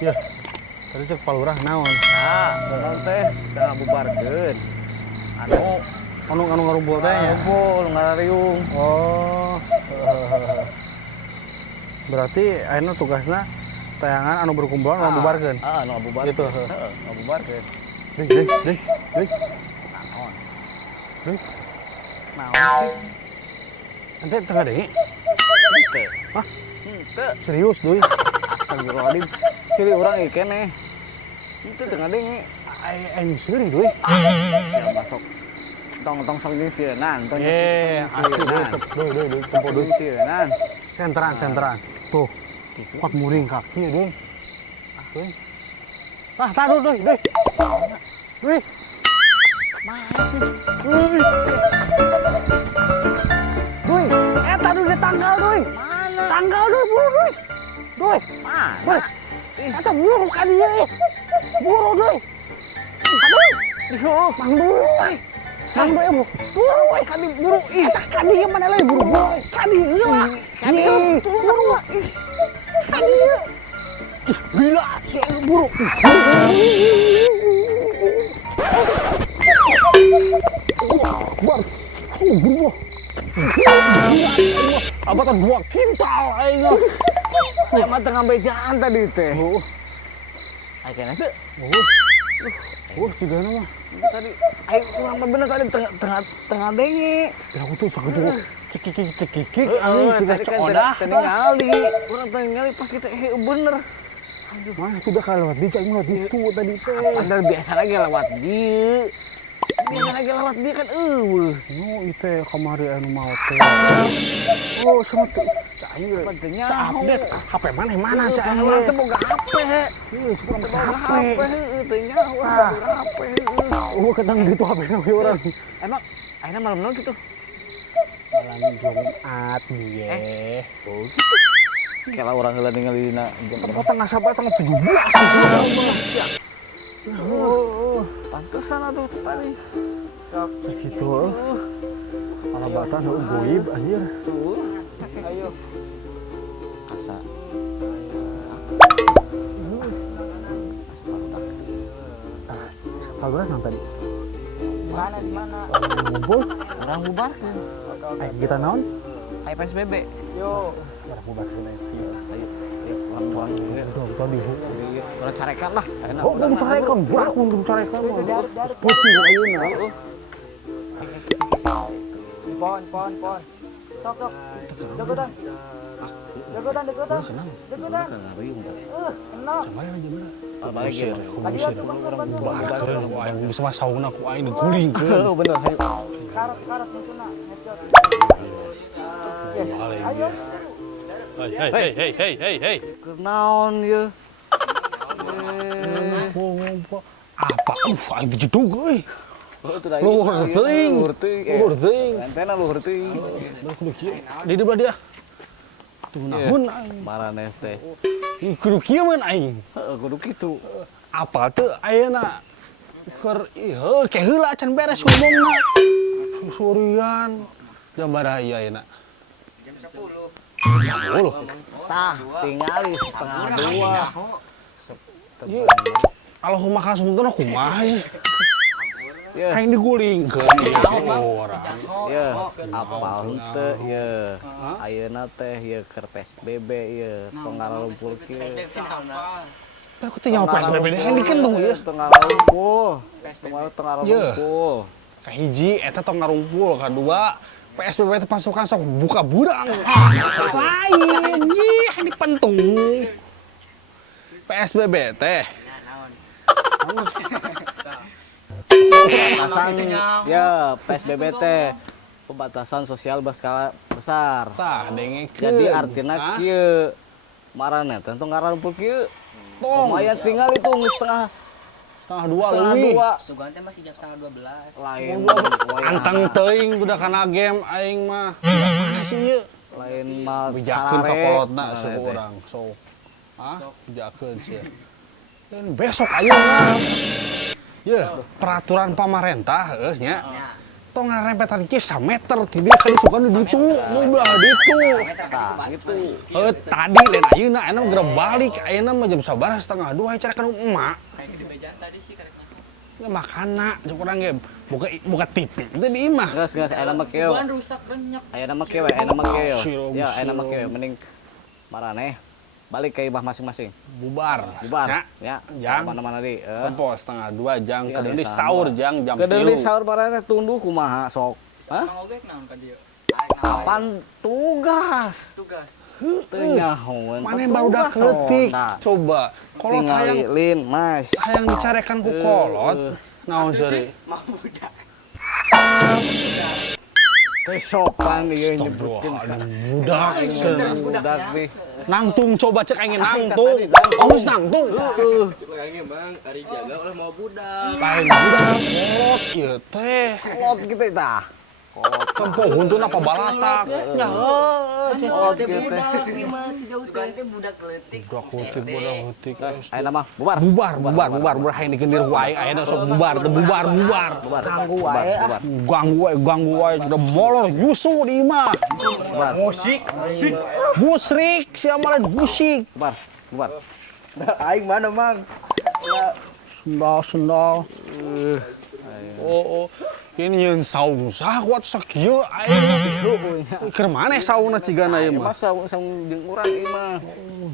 Ya, tadi cek palurah naon. Nah, naon teh tengah bubarkeun. Anu ngarumpul teh nya. Ngumpul ngarariung. Oh. Berarti ayeuna tugasna tayangan anu berkumpulan ngabubarkeun. Heeh, anu ngabubarkeun. Gitu. Heeh, ngabubarkeun. Deui. Naon? Deui. Naon sih? Ente tengah deui. Henteu. Hah? Henteu. Serius deui. Astagfirullahaladzim. Ciri urang ieu keneh. Henteu teu ngadenge. Aya seuri deui. Siap masuk. Tong sok jeung sieunnan, tong Asli deui tempo deui. sieunnan. Senteran. Tuh. Kuat muring kaki deui. Deui. Tah deui. Deui. Mana sih? Deui. Eta deui tanggal deui. Mana? Tanggal deui buru deui. Deui. Mana? Eta buru ka dieu. Buru deui. Aduh. Dieuh. Mang buru. Mang buru. Buru we. Kan buru ih. Eta ka dieu mana leuy buru. Ka dieu lah. Ka dieu buru ih. Ka dieu. Ih, gila. Buru. Bar. Buru. Apa kan 2 kintal aing. Emang tengah bejaan tadi teh. Ayo kena teh. Cigana mah. Tadi ayo kurang mah bener tadi tengah denge. Ya aku tuh sakit cekik Tadi kan ningali. Urang ningali pas kita bener. Aduh, mana sudah lewat di cai lewat itu tadi teh. Padahal biasa lagi lewat dia. Biasa lagi lewat dia kan eueuh. No, itu kamari anu mau teh. Oh, sama tuh. Cai Pentingnya update HP mana cai. Urang teh boga HP. Iya, cukup Boga HP. HP heueuh teh nya urang boga HP heueuh. Oh, ketang gitu HP na we orang. Emang ayeuna malam naon gitu? Malam Jumat ieu. Oh gitu. Kela urang heula ningali dina jam berapa? Tengah sabar tanggal 17. Pantesan atuh tadi. Sakitu. Alabatan goib anjir. Ayo. Asa. Kabar sampai Di mana? ngumpul. Orang bubarkeun. Kita naon? Ayo PSBB. Yo. Orang bubarkeun ayo. Ayo. Orang Tadi. Urang carekan lah. Ayeuna Oh, belum carekan, burak belum carekan. Putih ayeuna. Pon. Sok. Deketan. Deketan. Enak. Balik ya. Tadi ya tuh Bubarkeun ku aing geus mah saungna ku aing digulingkeun. Bener. karat muntuna headshot. Ayo. Hei. Kenaon ye? Ngumpul. Apa? Aing dijedug euy. Luhur Luhur teuing. Antena luhur teuing. Kudu kieu. Di dieu dia. Tuh namun aing. Maraneh teh. Kudu kieu mun aing. Heeh, kudu kitu. Apa teu ayeuna keur ieu ke heula can beres ngomongna. Susurian. Jam baraha ieu ayeuna? Jam 10. 10. Tah, tingali setengah 2. Ieu Allahumma kasumtuna kumaha sih? Ya, Aing digulingkeun ieu orang. ya, apal henteu ye. Ayeuna teh ye keur PSBB ye, tong ngaralumpul kieu. Aku teh nyawa PSBB deui dikeun tong ieu. Tong ngaralumpul. Tong ngaralumpul. Kahiji eta tong ngarumpul, kadua PSBB teh pasukan sok buka budang. Lain, ih dipentung. PSBB teh Pembatasan ya PSBB teh pembatasan sosial berskala besar. tah dengekeun. Jadi artinya kieu maraneh teh tong ngaralumpul kieu. tong Aya tinggal itu geus setengah setengah dua leuwih. Sugan teh masih jam setengah 12. Lain Anteng teuing budakana game aing mah. Mana sih ieu? lain mal Bijakeun ka sarare. kolotna Nah, suku teh. urang. So. Bijakeun sia. Dan besok ayeuna. Ye, peraturan pamarentah nya. tong ngarempetan kieu 1 meter ti dia kan sukan di ditu nu belah ditu Tah gitu. tadi lain ayeuna aya geura balik ayeuna mah jam 11:30 cara kan emak Kayak di bejaan tadi sih karek ya makana cuk urang ge buka TV teu di imah Geus aya mah kieu. Bukan rusak renyek. Aya mah kieu, aya mah kieu. Sirom, Ya, aya mah sirom. kieu mending maraneh balik ke imah masing-masing. bubar Bubar. Ya. Jang. Mana-mana deui. tempo 1:30 jang Iya, kedeuli sama. sahur jang jam 3 Kedeuli sahur maraneh tunduh kumaha sok. Hah? Mang Ogek naon ka dieu? Kapan tugas? Tugas. Teu nyahoeun. mana baru udah keletik coba kolot Tinggal hayang lin, Mas. hayang dicarekan ku kolot naon seureui Mau budak. Teu sopan ieu nyebutkeun. Astagfirullahaladzim, budak cenah. Budak nih. Nangtung coba cek aing nangtung tadi nangtung. oh geus nangtung Orangnya Bang, ari jaga oleh mau budak. lain budak kolot ieu teh Kolot gitu tah. tempo huntun apa balatak nya heuh Kolot Teh gitu teh. budak ieu mah jauh teh budak leutik. budak hutik Ayo nama bubar. bubar hayang digendir ku aing ayeuna sok bubar teu bubar Bubar. Ganggu wae ah. ganggu wae udah molor nyusu di imah Bubar. musrik sia malah musik Bubar. Bubar. Aing mana, Mang? sendal oh ini yang saung sah kuat sakieu aing keur maneh saungna cigana ieu mah Masa sang jeung urang ieu mah.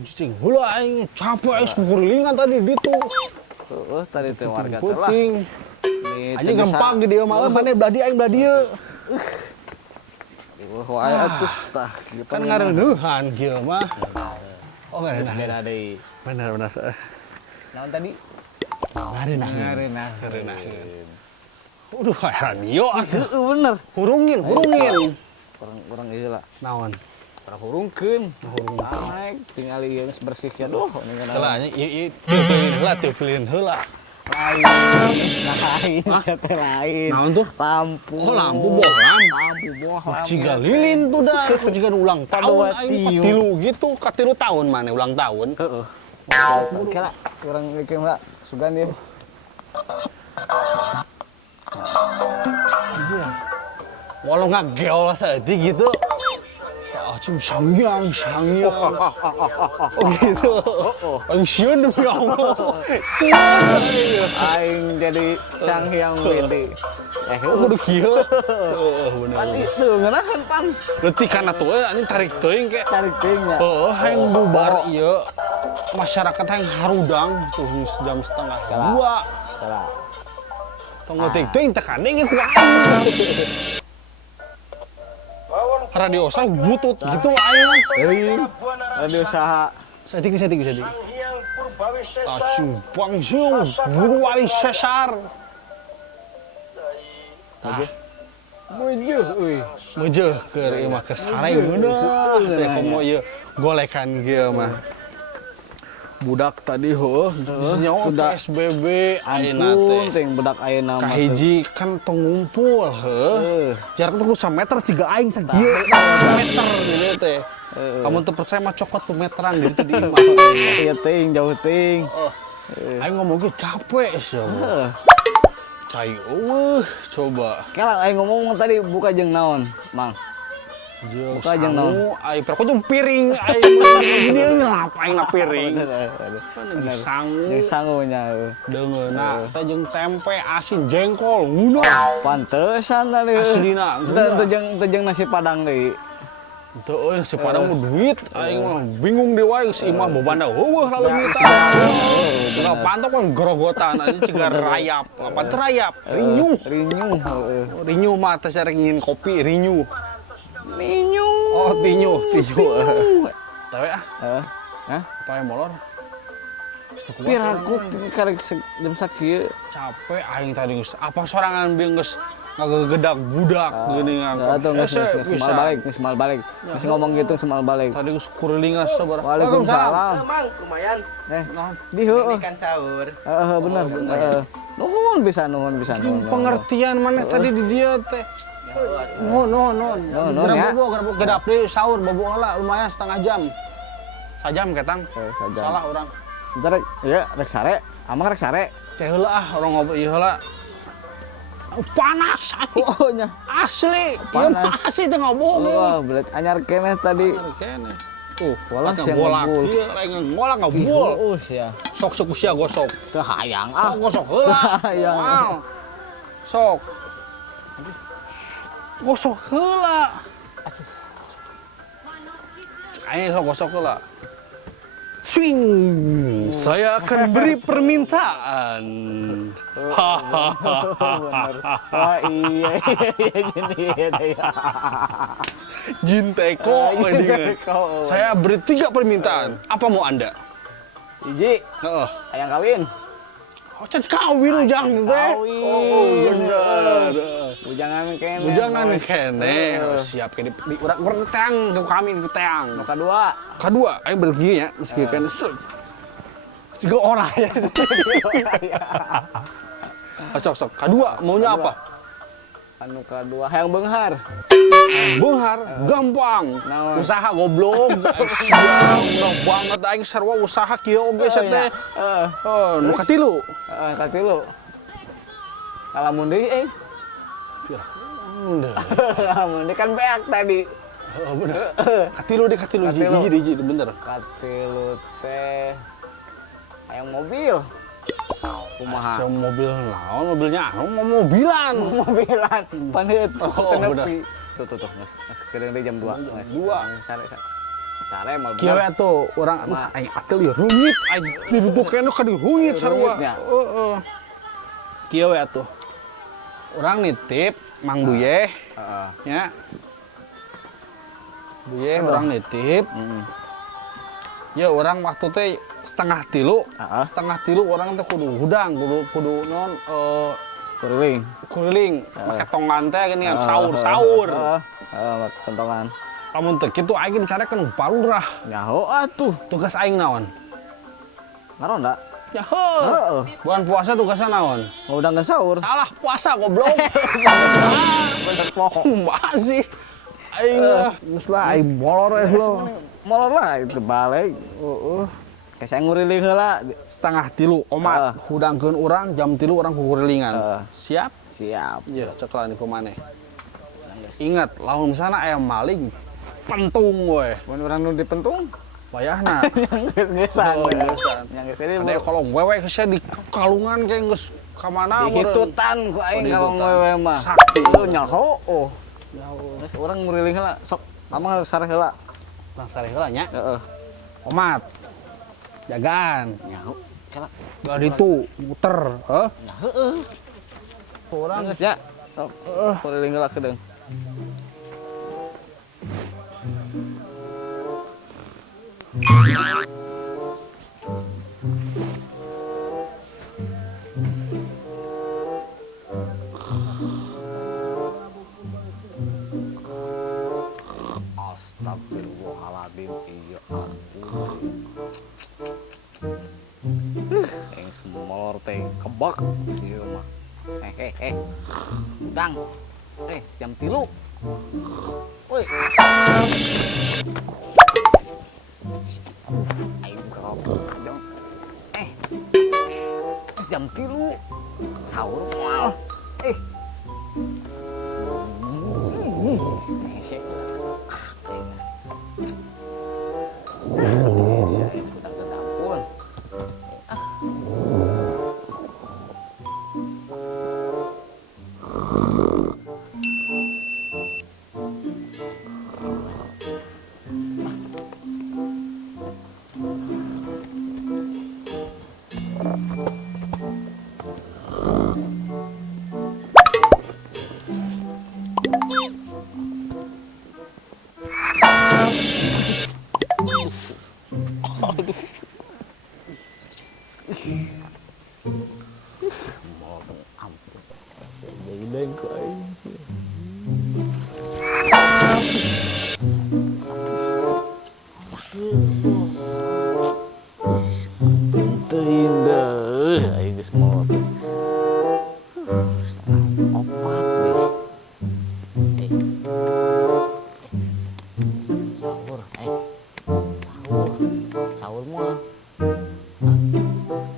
cicing heula aing capek aing kurilingan tadi ditu Heeh, tadi teh warga teh lah. puting anjing gempak di dieu mah maneh belah dieu aing belah dieu Wah, atuh tah gitu. kan ngareuneuhan kieu mah oh Geus ngareunah beda deui. bener Naon tadi? ngareunah Udah radio atuh. Heeh, bener. Hurungin. Orang ieu lah. Naon? Orang hurungkeun. Naik tinggal ieu geus bersih ya duh ini kan. Heula nya ieu pilih heula teu pilih heula. Lain, teh lain. Naon tuh? Lampu. Oh, lampu bohlam. Lampu bohlam. Ciga lilin tuh dah, ciga ulang tahun Kadua aing tilu. gitu, katilu tahun mana ulang tahun. Heeh. Oke lah, orang mikir lah, sugan dia. Walau ngageol saeutik gitu. Acim sangyang. Oh gitu. Aing sieun demi Allah. Sieun. Aing jadi sang hyang widi. Kudu kieu. Heeh, bener. Itu ngeunaheun pan. Leutik kana tuh anjing tarik teuing ke. Tarik teuingnya. Heeh, hayang bubar ieu. Masyarakat hayang harudang tuh jam 1:30. Salah. Tong leutik teuing teh kandeng ku aing. Radio saya butut gitu aing. Euy. Radio saha? Sadik. Acing bangsiung guru wali sesar. Mujeuh euy. Meujeuk keur ieu mah keur sareng beuneuh teh komo ieu golekan kieu mah. Budak tadi heuh nyawa PSBB ayeuna teh. Ting budak ayeuna mah. Kahiji kan tong ngumpul heuh. Jarak tuh 1 meter ciga aing sakieu. 1 meter gitu teh. Kamu teu percaya mah cokot 2 meteran gitu di imah. Iya ting, jauh ting. Aing ngomong ge capek sia. Cai coba. Kelang aing ngomong tadi buka jeung naon, Mang? Buka jeung naon? Aing pernah jeung piring aing gini ngelap aing na piring. Kan sangu. Jeung sangunya. Deungeuna teh jeung tempe, asin, jengkol, nguna. Pantesan tadi. Aslina. Teu jeung nasi padang deui. Teu euy si padang mah duit aing mah bingung deui wae si imah bobanda heueuh laleungita. Enggak pantok kan grogotan anjing ciga rayap. Apa teh rayap? Rinyuh. Rinyuh mah teh sareng ngin kopi rinyuh. Oh, tinyu. Tawe ah. Hah? Tawe molor. Piraku karek jam sakieu. Capek aing tadi geus apa sorangan bieu geus ngagegedag budak geuningan. Atuh geus mal balik. Geus ngomong gitu semal balik. Tadi geus kurilingan sabar. Waalaikumsalam. Mang, lumayan. Di heueuh. Ikan sahur. Heeh, bener. Nuhun bisa. Pengertian mana tadi di dia teh. Nuhun. Gerabok gedap deui sahur bobo heula lumayan setengah jam. Sajam ketang. Salah orang. Bentar, ya rek sare. Amang rek sare. Teh heula ah orang ngobrol ieu heula. panas Oh nya. asli. Panas. Iya masih tengah bohong ya. Wah, belet anyar keneh tadi. Kene. Tuh, Walah, pakai siang bola. ngebul. Iya, lain ngolak ngebul. Us ya. Sok usia gosok. Teu hayang Ah, ah. gosok heula. Hayang. Moal. Sok. Gosok heula. Ayo sok gosok heula. Swing. Saya akan beri permintaan. Bener. Wah iya jadi ya. Ginteko. Ginteko. Saya beri 3 permintaan. Apa mau Anda? Hiji, Heeh. hayang kawin. Oh, can kawin ujang teh. Kawin. Oh, bener. Bujangan kene. Bujangan Bos. kene. Oh, siap ke di urang teang ke kami ke teang. Nu kadua. Kedua, ayo bergini ya, meski kan juga orang ya. Sok. Kedua, maunya Kedua. apa? Anu kadua hayang beunghar. Benghar, gampang. Naon? Usaha goblok. Siap, udah banget aing sarua usaha kieu oge teh. Heeh. Oh, nu katilu. Heeh, katilu. Kalamun deui Udah. Kalamun deui kan beak tadi. Oh, bener. Katilu Katilu. hiji bener. Katilu teh hayang mobil. Kumaha? Asa mobil naon mobilnya anu mobilan. Mobilan. Paneut Oh, nepi. Tuh geus kedeung deui jam 2. Geus. 2. Sare mal. Kieu we tuh urang aing atel ieu rungit aing duduk kene ka di rungit sarua. Rungitnya. Heeh. Kieu we atuh. Urang nitip Mang Duyeh Heeh. nya. Duyeh urang nitip. Ya urang waktu teh setengah tilu orang teh kudu hudang kudu non kuriling make tonggan teh gini kan sahur make kentongan lamun teu kitu aing dicarekeun palurah nyaho atuh tugas aing naon ngaronda ya heuh bulan puasa tugasna naon ngudang sahur salah puasa goblok bener pohon masih aing geus lah aing molor lo molor lah itu balik kayak saya nguriling heula setengah tilu omat hudangkeun urang jam 3 urang kukurilingan siap iya cek lah niku maneh ingat lamun misalna aya maling pentung we mun urang nu dipentung wayahna geus-geusan yang geus ini ada kolong wewe geus di kalungan ge geus ka mana dihitutan ku aing kalong wewe mah sakti nyaho geus urang nguriling heula sok amang sare heula lang sare heula nya heeh omat jagaan nyaho kala dari itu muter heeh urang geus ya sok nguriling heula kedeung Astagfirullahaladzim iya ampun yang semolor teh kebak si rumah udang jam 3 woi ayo kerobok jam 3 sahur moal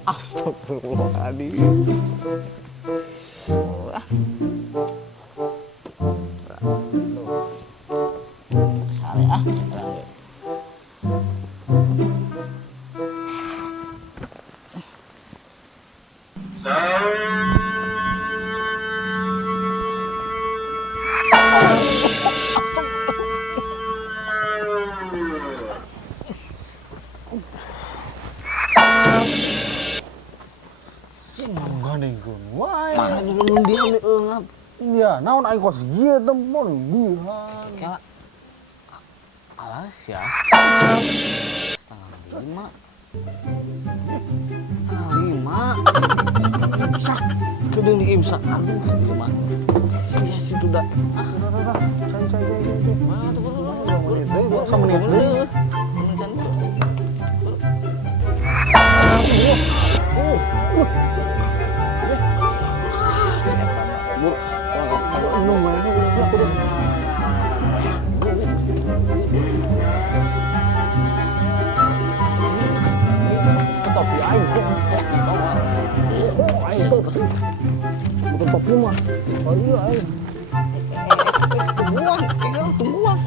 Astagfirullahaladzim. ninggun wae. Mana dulu nundian nih ngap. Iya, naon aing kos ieu tempon bihan. Kela. Alas ya. Setengah lima. Setengah lima. Imsak. Kedeng di imsak. Aduh, lima. Iya sih itu dah. Mana tuh baru. Sama menit deui. Topi aing tuh. Aing tuh. Bukan topi mah. Oh iya aing. Tungguan, tungguan.